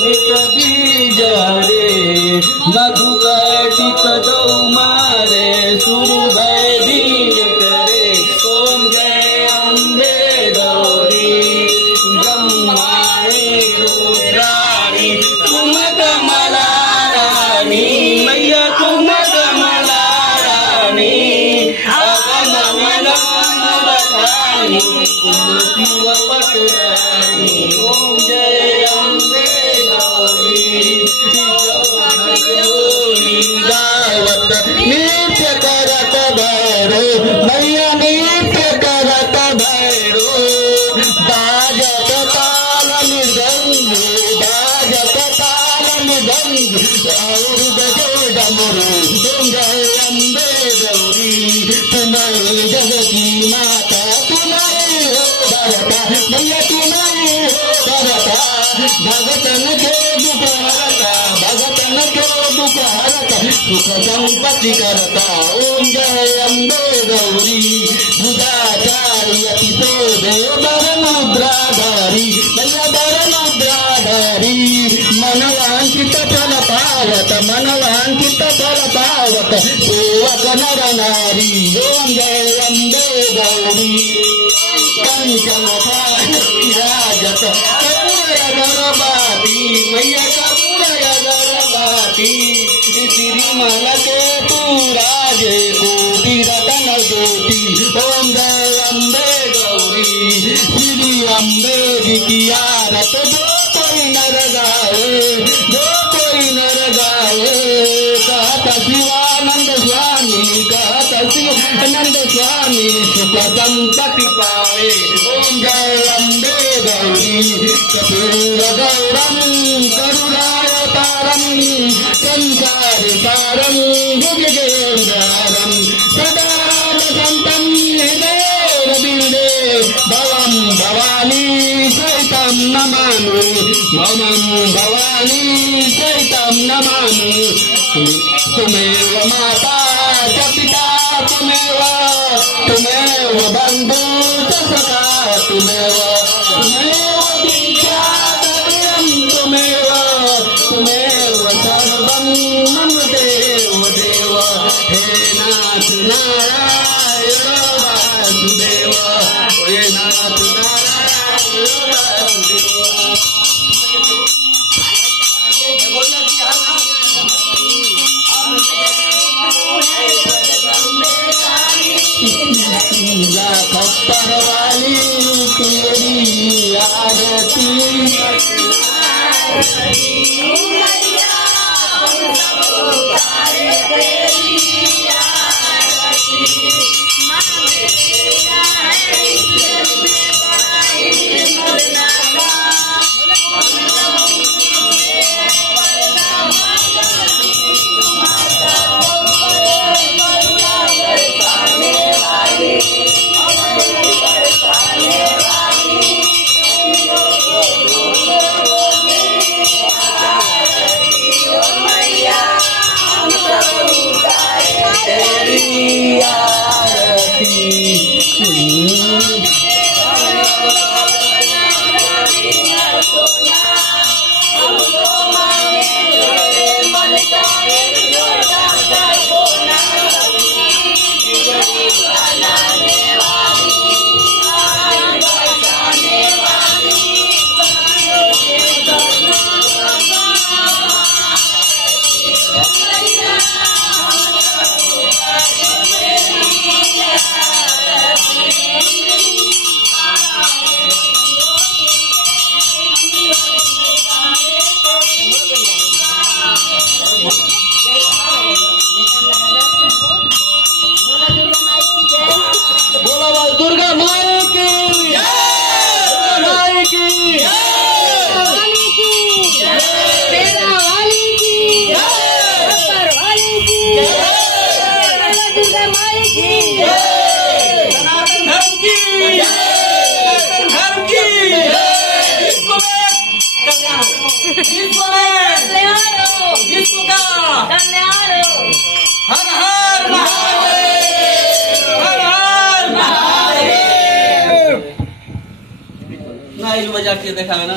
शोभित बीज रे मधुकटिक दौ मारे सुरु भय दीन करे ओम जय अम्बे गौरी ब्रह्माणी रुद्राणी तुम कमला रानी मैया तुम कमला रानी अगम मनम बखानी तुम शिव पटरानी ओम जय अम्बे गौरी गावत नित्य करत भैरो मैया नित्य करत भैरो बाजत ताल मृदंग बाजत ताल मृदंग और बजो डमरू तुम जय अम्बे गौरी तुम्हारी जगती माता तुम्हारी हो भरता मैया तुम्हारी हो भरता भगतन के दुख हरता भगतन के दुख हरता सुख संपत्ति करता ओम जय अम्बे गौरी बुधाचारी अति शोभे वरमुद्राधारी मैया वरमुद्राधारी मनवांकित फल पावत मनवांकित फल पावत सेवक नर नारी ओम जय अम्बे गौरी पंचमुखाय विराजत कपूर गर्भवती मैया कपूर गर्भवती श्रीमल के तू राजे कोटि रतन ज्योति ओम जय अम्बे गौरी श्री अम्बे जी की आरत जो कोई नर गावे जो कोई नर गावे कहत शिवानंद स्वामी कहत शिवानंद स्वामी सुख संपत्ति पावे ओम जय अम्बे गौरी कपूर गौरम करुणावतारम संसार सारं भुजगेन्द्रं सदा वसन्तं हृदये भवं भवानी सहितं नमामि भवं भवानी सहितं नमामि तुमेव माता च पिता तुमेव बन्धु च सखा तुमेव तुमेव सर्वं मम देव देव हे नाथ नारायण वासुदेव हे नाथ नारायण खप्पर वाली तेरी आरती बजा के देखा ना।